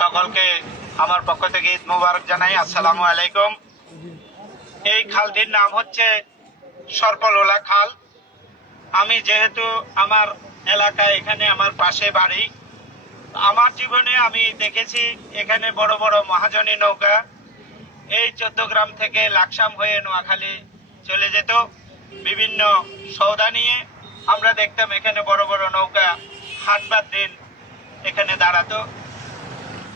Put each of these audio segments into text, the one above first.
সকলকে আমার পক্ষ থেকে ঈদ মুবারক জানাই। আসসালামু আলাইকুম। এই খালটির নাম হচ্ছে সর্পলোলা খাল। আমি যেহেতু আমার এলাকায় এখানে আমার পাশে বাড়ি, আমার জীবনে আমি দেখেছি এখানে বড় বড় মহাজনী নৌকা। এই চোদ্দ গ্রাম থেকে লাকসাম হয়ে নোয়াখালী চলে যেত। বিভিন্ন সৌদা নিয়ে আমরা দেখতাম এখানে বড় বড় নৌকা হাটবার দিন এখানে দাঁড়াতো।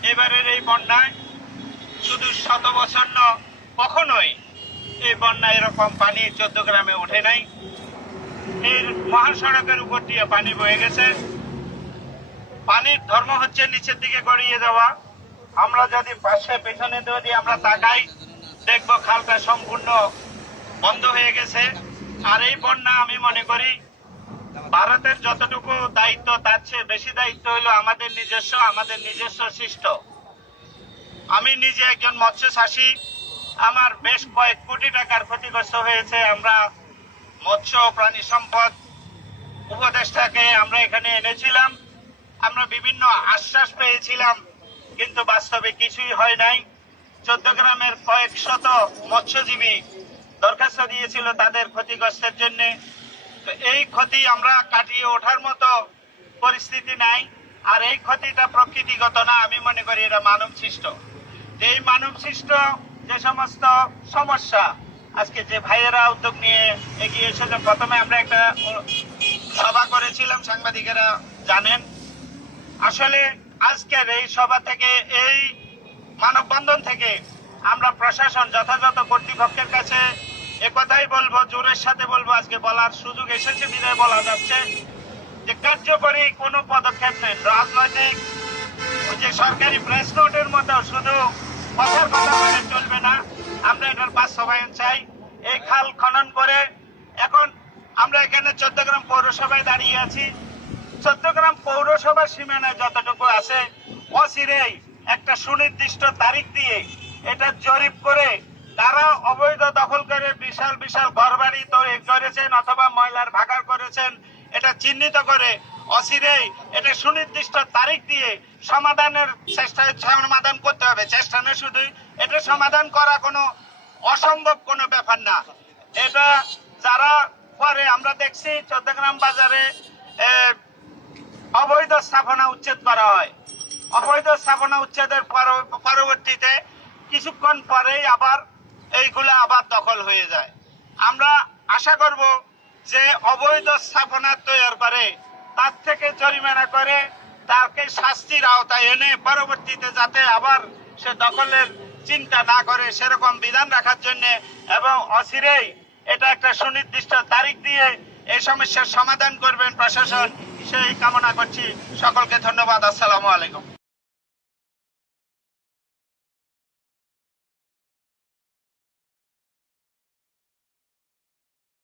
এবারের এই বন্যায় শুধু শত বছর ন, কখনোই এই বন্যায় এরকম পানি চোদ্দ গ্রামে উঠে নাই। এর মহাসড়কের উপর দিয়ে পানি বয়ে গেছে। পানির ধর্ম হচ্ছে নিচের দিকে গড়িয়ে দেওয়া। আমরা যদি পাশে, পেছনে যদি আমরা তাকাই, দেখব খালটা সম্পূর্ণ বন্ধ হয়ে গেছে। আর এই বন্যা আমি মনে করি ভারতের যতটুকু দায়িত্ব, তার চেয়ে বেশি দায়িত্ব হলো আমাদের নিজস্ব আমাদের নিজস্ব সৃষ্ট। আমি নিজে একজন মৎস্য চাষী আমার বেশ কয়েক কোটি টাকার ক্ষতিগ্রস্ত হয়েছে। আমরা মৎস্য প্রাণী সম্পদ উপদেষ্টাকে আমরা এখানে এনেছিলাম। আমরা বিভিন্ন আশ্বাস পেয়েছিলাম, কিন্তু বাস্তবে কিছুই হয় নাই। চোদ্দ গ্রামের কয়েক শত মৎস্যজীবী দরখাস্ত দিয়েছিল তাদের ক্ষতিগ্রস্তের জন্য। এই ক্ষতি আমরা কাটিয়ে ওঠার মতো পরিস্থিতি নাই, আর এই ক্ষতিটা প্রকৃতিগত না, আমি মনে করি এটা মানব সৃষ্ট। এই মানব সৃষ্ট, যে সমস্ত সমস্যা, আজকে যে ভাইয়েরা উদ্যোগ নিয়ে এগিয়ে এসেছে, প্রথমে আমরা একটা সভা করেছিলাম, সাংবাদিকেরা জানেন। আসলে আজকের এই সভা থেকে, এই মানববন্ধন থেকে আমরা প্রশাসন যথাযথ কর্তৃপক্ষের কাছে একথাই বলব, জোরের সাথে বলব, আজকে বলার সুযোগ এসেছে, বিদায় বলা যাচ্ছে যে কার্যকরী কোনো পদক্ষেপ নেই। রাজনৈতিক যে সরকারি প্রেস নোটের মতো শুধু কথার কথা বলে চলবে না। আমরা এটার বাস্তবায়ন চাই। এই খাল খনন করে এখন আমরা এখানে চোদ্দগ্রাম পৌরসভায় দাঁড়িয়ে আছি। চট্টগ্রাম পৌরসভার সীমানায় যতটুকু আছে, অচিরেই একটা সুনির্দিষ্ট তারিখ দিয়ে এটা জরিপ করে তারা অবৈধ দখল করে বিশাল বিশাল ঘরবাড়ি তৈরি করেছেন অথবা ময়লার ভাগার করেছেন। এটা চিহ্নিত করে অচিরেই এটা সুনির্দিষ্ট তারিখ দিয়ে সমাধানের চেষ্টা সমাধান করতে হবে। চেষ্টা না শুধুই এটা সমাধান করা কোনো অসম্ভব কোনো ব্যাপার না। এটা যারা পরে আমরা দেখছি চট্টগ্রাম বাজারে অবৈধ স্থাপনা উচ্ছেদ করা হয়। অবৈধ স্থাপনা উচ্ছেদের পর- পরবর্তীতে কিছুক্ষণ পরেই আবার এইগুলা আবার দখল হয়ে যায়। আমরা আশা করব যে অবৈধ স্থাপনা তৈরি করে, তার থেকে জরিমানা করে, তাকে শাস্তির আওতায় এনে পরবর্তীতে যাতে আবার সে দখলের চিন্তা না করে, সেরকম বিধান রাখার জন্য এবং অচিরেই এটা একটা সুনির্দিষ্ট তারিখ দিয়ে এই সমস্যার সমাধান করবেন প্রশাসন। সেই কামনা করছি। সকলকে ধন্যবাদ। আসসালামু আলাইকুম।